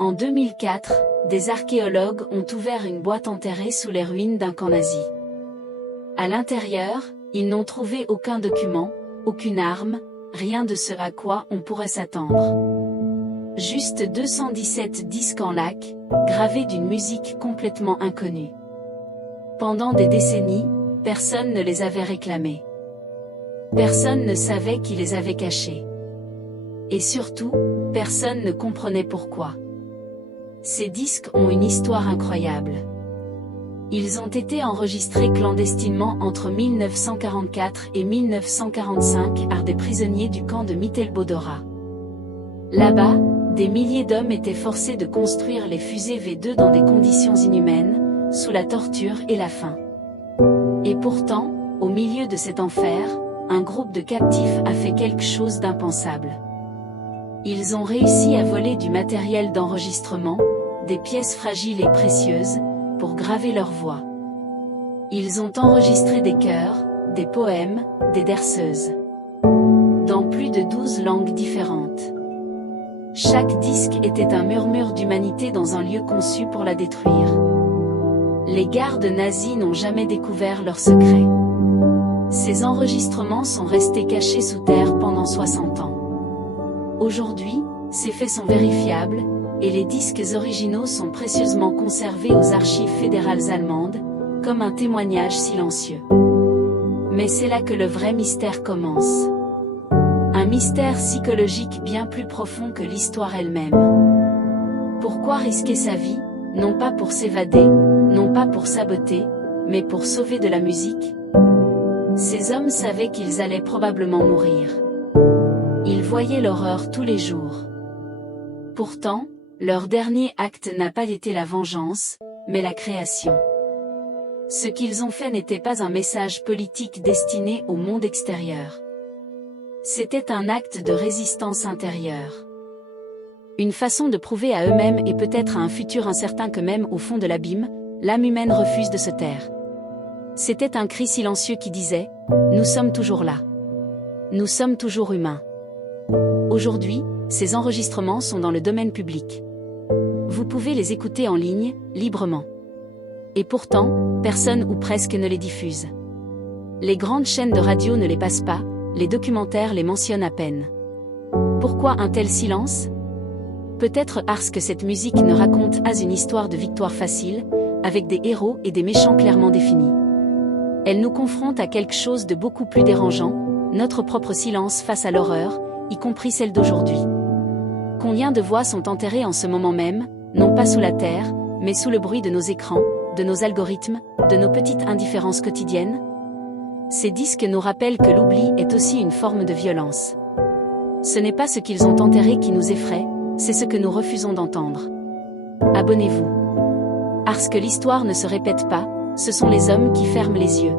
En 2004, des archéologues ont ouvert une boîte enterrée sous les ruines d'un camp nazi. À l'intérieur, ils n'ont trouvé aucun document, aucune arme, rien de ce à quoi on pourrait s'attendre. Juste 217 disques en laque, gravés d'une musique complètement inconnue. Pendant des décennies, personne ne les avait réclamés. Personne ne savait qui les avait cachés. Et surtout, personne ne comprenait pourquoi. Ces disques ont une histoire incroyable. Ils ont été enregistrés clandestinement entre 1944 et 1945 par des prisonniers du camp de Mittelbau-Dora. Là-bas, des milliers d'hommes étaient forcés de construire les fusées V2 dans des conditions inhumaines, sous la torture et la faim. Et pourtant, au milieu de cet enfer, un groupe de captifs a fait quelque chose d'impensable. Ils ont réussi à voler du matériel d'enregistrement, des pièces fragiles et précieuses, pour graver leur voix. Ils ont enregistré des chœurs, des poèmes, des danseuses. Dans plus de 12 langues différentes. Chaque disque était un murmure d'humanité dans un lieu conçu pour la détruire. Les gardes nazis n'ont jamais découvert leurs secrets. Ces enregistrements sont restés cachés sous terre pendant 60 ans. Aujourd'hui, ces faits sont vérifiables, et les disques originaux sont précieusement conservés aux archives fédérales allemandes, comme un témoignage silencieux. Mais c'est là que le vrai mystère commence. Un mystère psychologique bien plus profond que l'histoire elle-même. Pourquoi risquer sa vie, non pas pour s'évader, non pas pour saboter, mais pour sauver de la musique? Ces hommes savaient qu'ils allaient probablement mourir. Ils voyaient l'horreur tous les jours. Pourtant, leur dernier acte n'a pas été la vengeance, mais la création. Ce qu'ils ont fait n'était pas un message politique destiné au monde extérieur. C'était un acte de résistance intérieure. Une façon de prouver à eux-mêmes et peut-être à un futur incertain que même au fond de l'abîme, l'âme humaine refuse de se taire. C'était un cri silencieux qui disait « Nous sommes toujours là. Nous sommes toujours humains. » Aujourd'hui, ces enregistrements sont dans le domaine public. Vous pouvez les écouter en ligne, librement. Et pourtant, personne ou presque ne les diffuse. Les grandes chaînes de radio ne les passent pas, les documentaires les mentionnent à peine. Pourquoi un tel silence? Peut-être parce que cette musique ne raconte pas une histoire de victoire facile, avec des héros et des méchants clairement définis. Elle nous confronte à quelque chose de beaucoup plus dérangeant, notre propre silence face à l'horreur, y compris celle d'aujourd'hui. Combien de voix sont enterrées en ce moment même, non pas sous la terre, mais sous le bruit de nos écrans, de nos algorithmes, de nos petites indifférences quotidiennes? Ces disques nous rappellent que l'oubli est aussi une forme de violence. Ce n'est pas ce qu'ils ont enterré qui nous effraie, c'est ce que nous refusons d'entendre. Abonnez-vous. Parce que l'histoire ne se répète pas, ce sont les hommes qui ferment les yeux.